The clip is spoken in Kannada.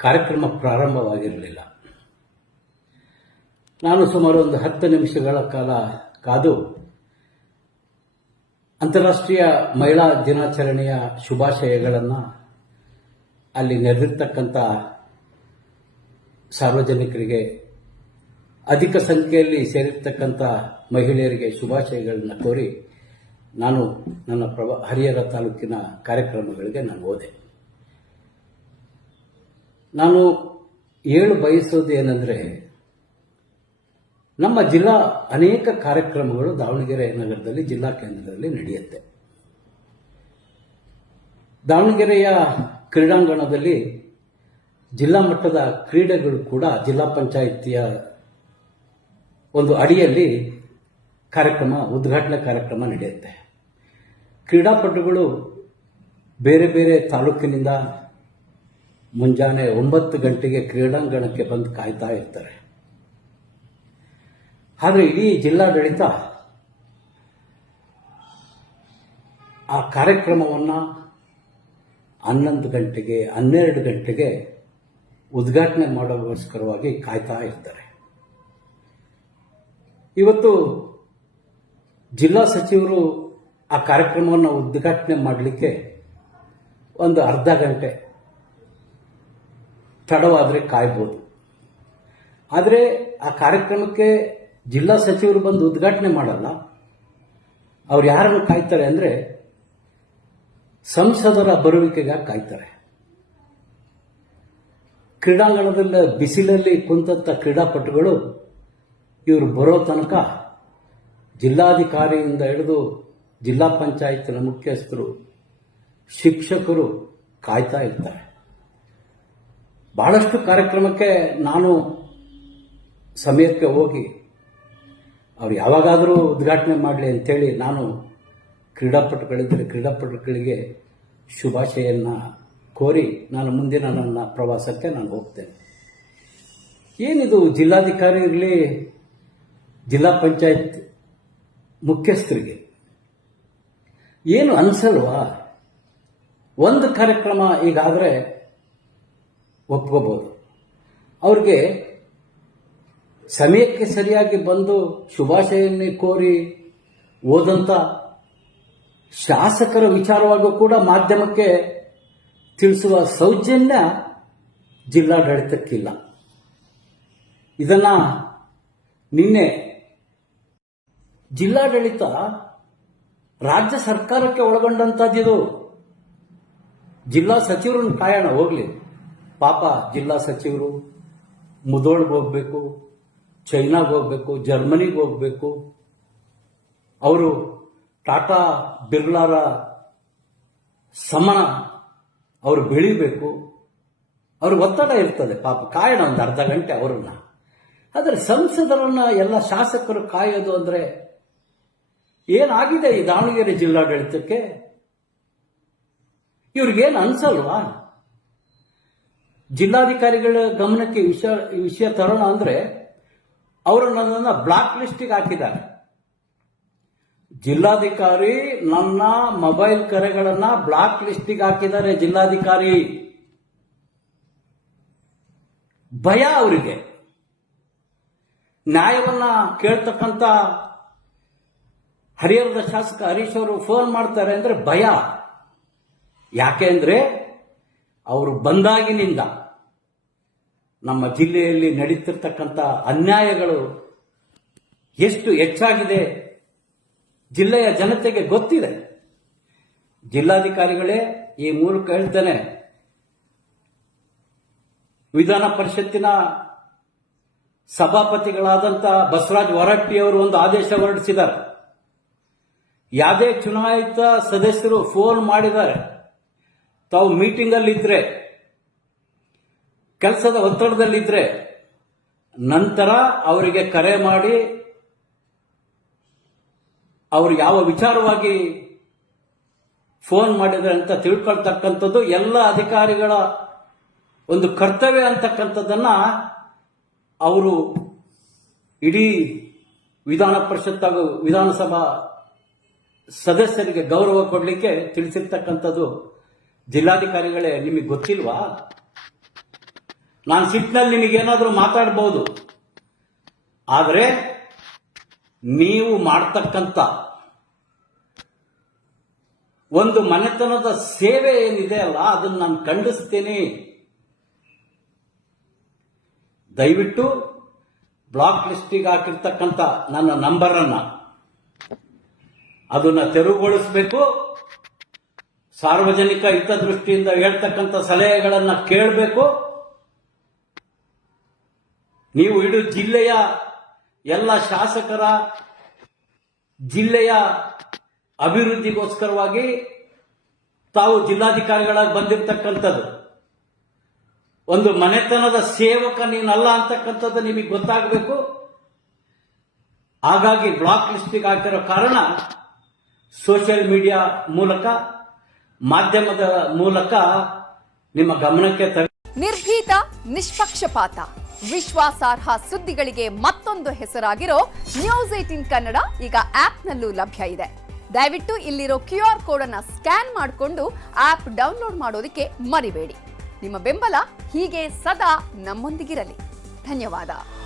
ಕಾರ್ಯಕ್ರಮ ಪ್ರಾರಂಭವಾಗಿರಲಿಲ್ಲ. ನಾನು ಸುಮಾರು ಒಂದು 10 ನಿಮಿಷಗಳ ಕಾಲ ಕಾದು ಅಂತಾರಾಷ್ಟ್ರೀಯ ಮಹಿಳಾ ದಿನಾಚರಣೆಯ ಶುಭಾಶಯಗಳನ್ನು ಅಲ್ಲಿ ನೆರೆದಿರ್ತಕ್ಕಂಥ ಸಾರ್ವಜನಿಕರಿಗೆ, ಅಧಿಕ ಸಂಖ್ಯೆಯಲ್ಲಿ ಸೇರಿರ್ತಕ್ಕಂಥ ಮಹಿಳೆಯರಿಗೆ ಶುಭಾಶಯಗಳನ್ನು ಕೋರಿ ನಾನು ನನ್ನ ಹರಿಹರ ತಾಲೂಕಿನ ಕಾರ್ಯಕ್ರಮಗಳಿಗೆ ನಾನು ಹೋದೆ. ನಾನು ಬಯಸೋದು ಏನಂದರೆ, ನಮ್ಮ ಜಿಲ್ಲಾ ಅನೇಕ ಕಾರ್ಯಕ್ರಮಗಳು ದಾವಣಗೆರೆ ನಗರದಲ್ಲಿ ಜಿಲ್ಲಾ ಕೇಂದ್ರದಲ್ಲಿ ನಡೆಯುತ್ತೆ. ದಾವಣಗೆರೆಯ ಕ್ರೀಡಾಂಗಣದಲ್ಲಿ ಜಿಲ್ಲಾ ಮಟ್ಟದ ಕ್ರೀಡೆಗಳು ಕೂಡ ಜಿಲ್ಲಾ ಪಂಚಾಯಿತಿಯ ಒಂದು ಅಡಿಯಲ್ಲಿ ಉದ್ಘಾಟನಾ ಕಾರ್ಯಕ್ರಮ ನಡೆಯುತ್ತೆ. ಕ್ರೀಡಾಪಟುಗಳು ಬೇರೆ ಬೇರೆ ತಾಲೂಕಿನಿಂದ ಮುಂಜಾನೆ 9 ಗಂಟೆಗೆ ಕ್ರೀಡಾಂಗಣಕ್ಕೆ ಬಂದು ಕಾಯ್ತಾ ಇರ್ತಾರೆ. ಆದರೆ ಇಡೀ ಜಿಲ್ಲಾಡಳಿತ ಆ ಕಾರ್ಯಕ್ರಮವನ್ನು 11 ಗಂಟೆಗೆ 12 ಗಂಟೆಗೆ ಉದ್ಘಾಟನೆ ಮಾಡೋಗೋಸ್ಕರವಾಗಿ ಕಾಯ್ತಾ ಇರ್ತಾರೆ. ಇವತ್ತು ಜಿಲ್ಲಾ ಸಚಿವರು ಆ ಕಾರ್ಯಕ್ರಮವನ್ನು ಉದ್ಘಾಟನೆ ಮಾಡಲಿಕ್ಕೆ ಒಂದು ಅರ್ಧ ಗಂಟೆ ತಡವಾದರೆ ಕಾಯ್ಬೋದು. ಆದರೆ ಆ ಕಾರ್ಯಕ್ರಮಕ್ಕೆ ಜಿಲ್ಲಾ ಸಚಿವರು ಬಂದು ಉದ್ಘಾಟನೆ ಮಾಡಲ್ಲ. ಅವ್ರು ಯಾರನ್ನು ಕಾಯ್ತಾರೆ ಅಂದರೆ, ಸಂಸದರ ಬರುವಿಕೆಗಾಗಿ ಕಾಯ್ತಾರೆ. ಕ್ರೀಡಾಂಗಣದಲ್ಲಿ ಬಿಸಿಲಲ್ಲಿ ಕುಂತಂಥ ಕ್ರೀಡಾಪಟುಗಳು ಇವರು ಬರೋ ತನಕ ಜಿಲ್ಲಾಧಿಕಾರಿಯಿಂದ ಹಿಡಿದು ಜಿಲ್ಲಾ ಪಂಚಾಯತ್ನ ಮುಖ್ಯಸ್ಥರು, ಶಿಕ್ಷಕರು ಕಾಯ್ತಾ ಇರ್ತಾರೆ. ಬಹಳಷ್ಟು ಕಾರ್ಯಕ್ರಮಕ್ಕೆ ನಾನು ಸಮಯಕ್ಕೆ ಹೋಗಿ ಅವ್ರು ಯಾವಾಗಾದರೂ ಉದ್ಘಾಟನೆ ಮಾಡಲಿ ಅಂತೇಳಿ ನಾನು ಕ್ರೀಡಾಪಟುಗಳಿದ್ದರೆ ಕ್ರೀಡಾಪಟುಗಳಿಗೆ ಶುಭಾಶಯನ್ನ ಕೋರಿ ನಾನು ಮುಂದಿನ ನನ್ನ ಪ್ರವಾಸಕ್ಕೆ ನಾನು ಹೋಗ್ತೇನೆ. ಏನಿದು ಜಿಲ್ಲಾಧಿಕಾರಿ ಇರಲಿ, ಜಿಲ್ಲಾ ಪಂಚಾಯತ್ ಮುಖ್ಯಸ್ಥರಿಗೆ ಏನು ಅನ್ಸಲ್ವಾ? ಒಂದು ಕಾರ್ಯಕ್ರಮ ಈಗಾದರೆ ಒಪ್ಕೋಬಹುದು. ಅವ್ರಿಗೆ ಸಮಯಕ್ಕೆ ಸರಿಯಾಗಿ ಬಂದು ಶುಭಾಶಯನ್ನೇ ಕೋರಿ ಓದಂತ ಶಾಸಕರ ವಿಚಾರವಾಗೂ ಕೂಡ ಮಾಧ್ಯಮಕ್ಕೆ ತಿಳಿಸುವ ಸೌಜನ್ಯ ಜಿಲ್ಲಾಡಳಿತಕ್ಕಿಲ್ಲ. ಇದನ್ನ ನಿನ್ನೆ ಜಿಲ್ಲಾಡಳಿತ ರಾಜ್ಯ ಸರ್ಕಾರಕ್ಕೆ ಒಳಗೊಂಡಂತದ್ದು. ಜಿಲ್ಲಾ ಸಚಿವರನ್ನು ಕಾಯೋಣ ಹೋಗ್ಲಿ, ಪಾಪ ಜಿಲ್ಲಾ ಸಚಿವರು ಮುದೋಳ್ಗೆ ಹೋಗ್ಬೇಕು, ಚೈನಾಗೆ ಹೋಗ್ಬೇಕು, ಜರ್ಮನಿಗೆ ಹೋಗ್ಬೇಕು, ಅವರು ಟಾಟಾ ಬಿರ್ಲಾರ ಸಮಾನ ಅವರು ಬೆಳಿಬೇಕು, ಅವ್ರಿಗೆ ಒತ್ತಡ ಇರ್ತದೆ. ಪಾಪ ಕಾಯೋಣ ಒಂದು ಅರ್ಧ ಗಂಟೆ ಅವರನ್ನ. ಆದರೆ ಸಂಸದರನ್ನ ಎಲ್ಲ ಶಾಸಕರು ಕಾಯೋದು ಅಂದ್ರೆ ಏನಾಗಿದೆ ಈ ದಾವಣಗೆರೆ ಜಿಲ್ಲಾಡಳಿತಕ್ಕೆ? ಇವ್ರಿಗೇನು ಅನ್ಸಲ್ವಾ? ಜಿಲ್ಲಾಧಿಕಾರಿಗಳ ಗಮನಕ್ಕೆ ವಿಷಯ ತರೋಣ ಅಂದ್ರೆ ಅವರು ನನ್ನನ್ನು ಬ್ಲಾಕ್ ಲಿಸ್ಟಿಗೆ ಹಾಕಿದ್ದಾರೆ. ಜಿಲ್ಲಾಧಿಕಾರಿ ನನ್ನ ಮೊಬೈಲ್ ಕರೆಗಳನ್ನ ಬ್ಲಾಕ್ ಲಿಸ್ಟಿಗೆ ಹಾಕಿದ್ದಾರೆ. ಜಿಲ್ಲಾಧಿಕಾರಿ ಭಯ ಅವರಿಗೆ. ನ್ಯಾಯವನ್ನ ಕೇಳ್ತಕ್ಕಂಥ ಹರಿಹರದ ಶಾಸಕ ಹರೀಶ್ ಅವರು ಫೋನ್ ಮಾಡ್ತಾರೆ ಅಂದ್ರೆ ಭಯ. ಯಾಕೆ ಅಂದ್ರೆ ಅವರು ಬಂದಾಗಿನಿಂದ ನಮ್ಮ ಜಿಲ್ಲೆಯಲ್ಲಿ ನಡೀತಿರ್ತಕ್ಕಂಥ ಅನ್ಯಾಯಗಳು ಎಷ್ಟು ಹೆಚ್ಚಾಗಿದೆ ಜಿಲ್ಲೆಯ ಜನತೆಗೆ ಗೊತ್ತಿದೆ. ಜಿಲ್ಲಾಧಿಕಾರಿಗಳೇ ಈ ಮೂಲಕ ಹೇಳ್ತೇನೆ, ವಿಧಾನ ಪರಿಷತ್ತಿನ ಸಭಾಪತಿಗಳಾದಂಥ ಬಸವರಾಜ ಹೊರಟ್ಟಿಯವರು ಒಂದು ಆದೇಶ ಹೊರಡಿಸಿದ್ದಾರೆ. ಯಾವುದೇ ಚುನಾಯಿತ ಸದಸ್ಯರು ಫೋನ್ ಮಾಡಿದ್ದಾರೆ, ತಾವು ಮೀಟಿಂಗ್ ಅಲ್ಲಿದ್ರೆ, ಕೆಲಸದ ಒತ್ತಡದಲ್ಲಿದ್ರೆ, ನಂತರ ಅವರಿಗೆ ಕರೆ ಮಾಡಿ ಅವರು ಯಾವ ವಿಚಾರವಾಗಿ ಫೋನ್ ಮಾಡಿದ್ದಾರೆ ಅಂತ ತಿಳ್ಕೊಳ್ತಕ್ಕಂಥದ್ದು ಎಲ್ಲ ಅಧಿಕಾರಿಗಳ ಒಂದು ಕರ್ತವ್ಯ ಅಂತಕ್ಕಂಥದ್ದನ್ನ ಅವರು ಇಡೀ ವಿಧಾನ ಪರಿಷತ್ ಹಾಗೂ ವಿಧಾನಸಭಾ ಸದಸ್ಯರಿಗೆ ಗೌರವ ಕೊಡಲಿಕ್ಕೆ ತಿಳಿಸಿರ್ತಕ್ಕಂಥದ್ದು ಜಿಲ್ಲಾಧಿಕಾರಿಗಳೇ. ನಿಮಗೆ ಗೊತ್ತಿಲ್ವಾ? ನಾನು ಸಿಟ್ಟಿನಲ್ಲಿ ನಿಮಗೇನಾದರೂ ಮಾತಾಡಬಹುದು. ಆದರೆ ನೀವು ಮಾಡ್ತಕ್ಕಂಥ ಒಂದು ಮನೆತನದ ಸೇವೆ ಏನಿದೆ ಅಲ್ಲ, ಅದನ್ನು ನಾನು ಖಂಡಿಸ್ತೀನಿ. ದಯವಿಟ್ಟು ಬ್ಲಾಕ್ ಲಿಸ್ಟಿಗೆ ಹಾಕಿರ್ತಕ್ಕಂಥ ನನ್ನ ನಂಬರನ್ನ ಅದನ್ನ ತೆರವುಗೊಳಿಸಬೇಕು. ಸಾರ್ವಜನಿಕ ಹಿತದೃಷ್ಟಿಯಿಂದ ಹೇಳ್ತಕ್ಕಂಥ ಸಲಹೆಗಳನ್ನು ಕೇಳಬೇಕು. ನೀವು ಇಡೀ ಜಿಲ್ಲೆಯ ಎಲ್ಲ ಶಾಸಕರ ಜಿಲ್ಲೆಯ ಅಭಿವೃದ್ಧಿಗೋಸ್ಕರವಾಗಿ ತಾವು ಜಿಲ್ಲಾಧಿಕಾರಿಗಳಾಗಿ ಬಂದಿರತಕ್ಕಂಥದ್ದು. ಒಂದು ಮನೆತನದ ಸೇವಕ ನೀನಲ್ಲ ಅಂತಕ್ಕಂಥದ್ದು ನಿಮಗೆ ಗೊತ್ತಾಗಬೇಕು. ಹಾಗಾಗಿ ಬ್ಲಾಕ್ ಲಿಸ್ಟಿಗೆ ಹಾಕಿರೋ ಕಾರಣ ಸೋಷಿಯಲ್ ಮೀಡಿಯಾ ಮೂಲಕ, ಮಾಧ್ಯಮದ ಮೂಲಕ ನಿಮ್ಮ ಗಮನಕ್ಕೆ ನಿರ್ಭೀತ, ನಿಷ್ಪಕ್ಷಪಾತ, ವಿಶ್ವಾಸಾರ್ಹ ಸುದ್ದಿಗಳಿಗೆ ಮತ್ತೊಂದು ಹೆಸರಾಗಿರೋ ನ್ಯೂಸ್18 ಕನ್ನಡ ಈಗ ಆಪ್ನಲ್ಲೂ ಲಭ್ಯ ಇದೆ. ದಯವಿಟ್ಟು ಇಲ್ಲಿರೋ QR ಕೋಡ್ ಅನ್ನ ಸ್ಕ್ಯಾನ್ ಮಾಡಿಕೊಂಡು ಆಪ್ ಡೌನ್ಲೋಡ್ ಮಾಡೋದಕ್ಕೆ ಮರಿಬೇಡಿ. ನಿಮ್ಮ ಬೆಂಬಲ ಹೀಗೆ ಸದಾ ನಮ್ಮೊಂದಿಗಿರಲಿ. ಧನ್ಯವಾದ.